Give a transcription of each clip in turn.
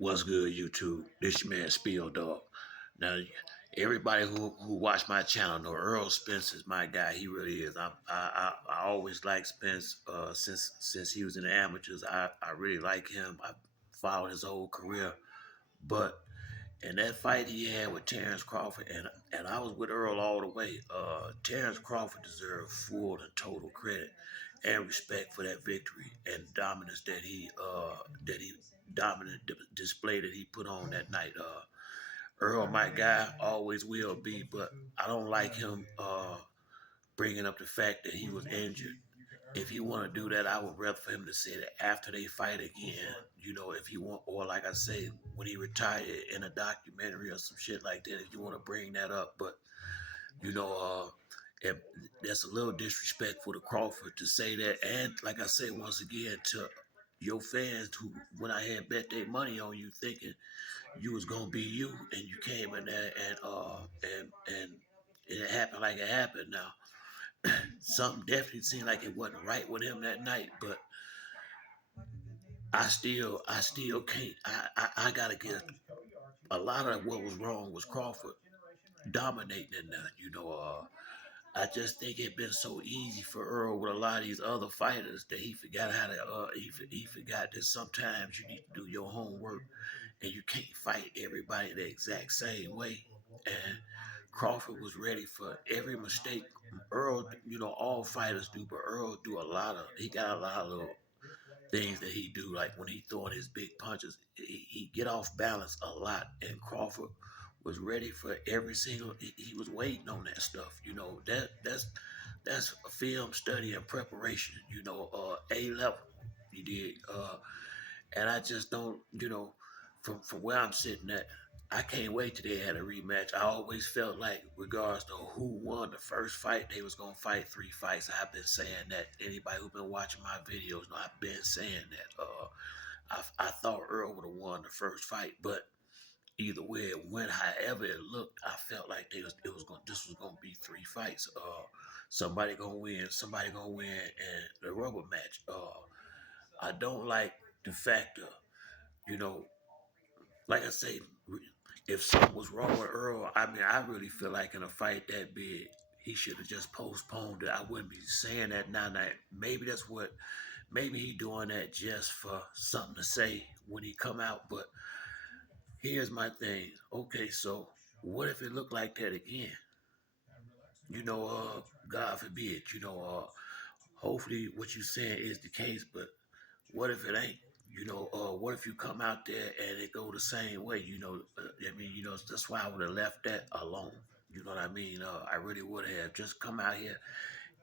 What's good, YouTube? This your man Spiel Dog. Now, everybody who watch my channel know Earl Spence is my guy. He really is. I always like Spence since he was in the amateurs. I really like him. I followed his whole career. But in that fight he had with Terrence Crawford, and I was with Earl all the way. Terrence Crawford deserved full and total credit and respect for that victory and dominance that he dominant display that he put on that night. Earl, my guy, always will be, but I don't like him bringing up the fact that he was injured. If you want to do that, I would rather for him to say that after they fight again, if you want, or like I say, when he retired in a documentary or some shit like that, if you want to bring that up. But, you know, if, that's a little disrespectful to Crawford to say that. And like I say, once again, to your fans who, when I had bet their money on you thinking you was going to be you and you came in there and it happened like it happened now. Something definitely seemed like it wasn't right with him that night, but I still can't. I gotta get a lot of what was wrong was Crawford dominating in there. I just think it been so easy for Earl with a lot of these other fighters that he forgot how to. He forgot that sometimes you need to do your homework, and you can't fight everybody the exact same way. And Crawford was ready for every mistake. Earl, all fighters do, but Earl do a lot of. He got a lot of little things that he do, like when he throwing his big punches, he get off balance a lot. And Crawford was ready for every single. He was waiting on that stuff. That's a film study and preparation. A level. He did, and I just don't. From where I'm sitting at. I can't wait till they had a rematch. I always felt like, regards to who won the first fight, they was gonna fight 3 fights. I've been saying that. Anybody who been watching my videos know I've been saying that. I thought Earl would have won the first fight, but either way it went, however it looked, I felt like this was gonna be 3 fights. Somebody gonna win, and the rubber match. I don't like the fact of you know like I say, if something was wrong with Earl, I mean, I really feel like in a fight that big, he should have just postponed it. I wouldn't be saying that now. Now, maybe he doing that just for something to say when he come out. But here's my thing. Okay, so what if it looked like that again? God forbid. Hopefully what you saying is the case, but what if it ain't? What if you come out there and it go the same way? That's why I would have left that alone. You know what I mean? I really would have just come out here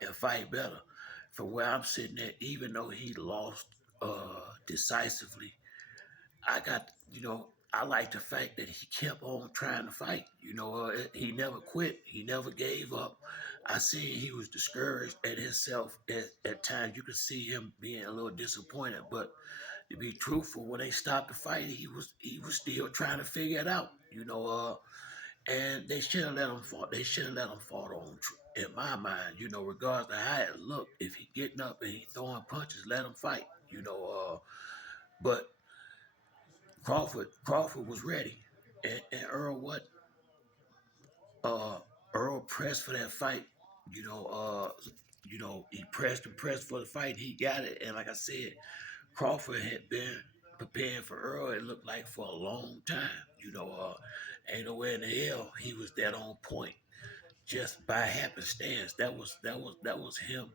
and fight better. From where I'm sitting at, even though he lost decisively, I like the fact that he kept on trying to fight. He never quit. He never gave up. I seen he was discouraged at himself at times. You could see him being a little disappointed, but to be truthful, when they stopped the fight, he was still trying to figure it out. And they should have let him fought. They should have let him fought on. In my mind, regardless of how it looked, if he getting up and he throwing punches, let him fight. But Crawford was ready, and Earl what? Earl pressed for that fight. He pressed and pressed for the fight. He got it, and like I said, Crawford had been preparing for Earl. It looked like for a long time. Ain't nowhere in the hell he was that on point just by happenstance. That was him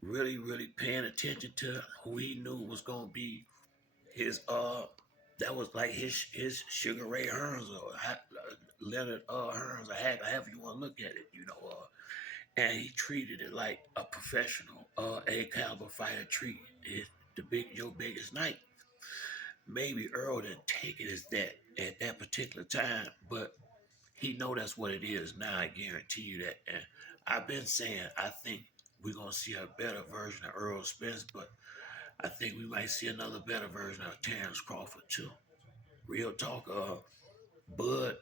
really really paying attention to who he knew was gonna be his that was like his Sugar Ray Hearns or Leonard Hearns or however you want to look at it, and he treated it like a professional A caliber fighter treat it your biggest night. Maybe Earl didn't take it as that at that particular time, but he know that's what it is now. I guarantee you that. And I've been saying I think we're gonna see a better version of Earl Spence, but I think we might see another better version of Terrence Crawford too. Real talk, Bud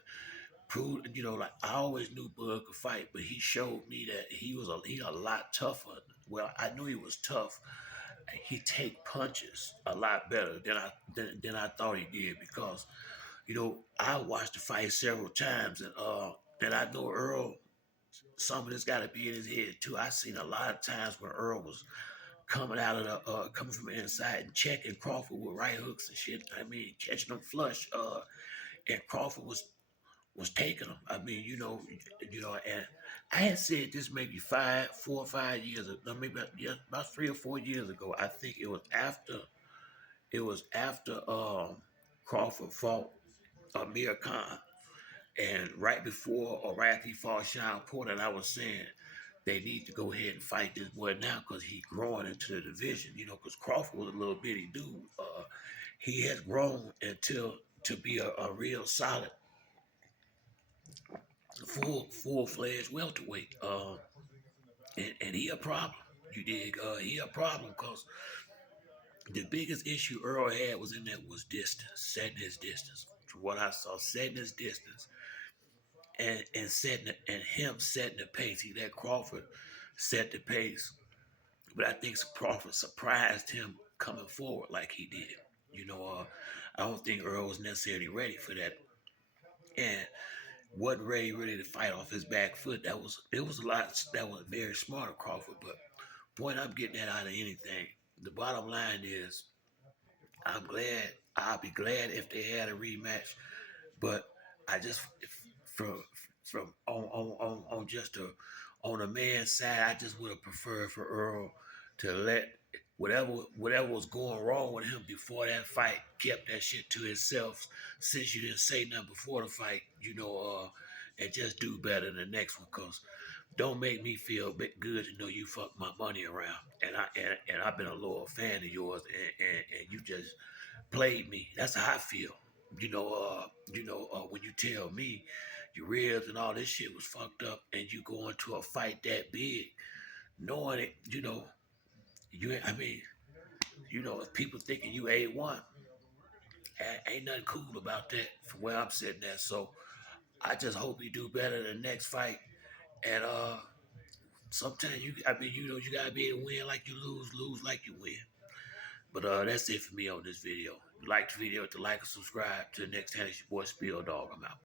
proved, like I always knew Bud could fight, but he showed me that he a lot tougher. Well, I knew he was tough. he take punches a lot better than I thought he did because I watched the fight several times and I know Earl. Some of this got to be in his head too. I seen a lot of times when Earl was coming from the inside and checking Crawford with right hooks and shit. I mean, catching them flush. And Crawford was taking them. I mean, and I had said this maybe 4 or 5 years ago, no, maybe about 3 or 4 years ago. I think it was after Crawford fought Amir Khan. And right before or right after he fought Sean Porter, and I was saying they need to go ahead and fight this boy now because he's growing into the division. Because Crawford was a little bitty dude. He has grown until to be a real solid, full fledged welterweight. And he a problem. You dig? He a problem because the biggest issue Earl had was in that was distance, setting his distance. From what I saw, setting his distance and him setting the pace. He let Crawford set the pace, but I think Crawford surprised him coming forward like he did. I don't think Earl was necessarily ready for that, and wasn't ready really to fight off his back foot. It was a lot that was very smart of Crawford, but point I'm getting at out of anything, the bottom line is I'll be glad if they had a rematch, but I just from on just on a man's side, I just would have preferred for Earl to let whatever was going wrong with him before that fight, kept that shit to himself. Since you didn't say nothing before the fight, and just do better the next one. Cause don't make me feel good to know you fucked my money around, and I've been a loyal fan of yours, and you just played me. That's how I feel. When you tell me your ribs and all this shit was fucked up, and you go into a fight that big, knowing it, I mean, if people thinking you A1, ain't nothing cool about that from where I'm sitting at. So I just hope you do better the next fight. And sometimes you gotta be able to win like you lose like you win. But that's it for me on this video. If you like the video, hit the like and subscribe. Till next time, it's your boy Spill Dog. I'm out.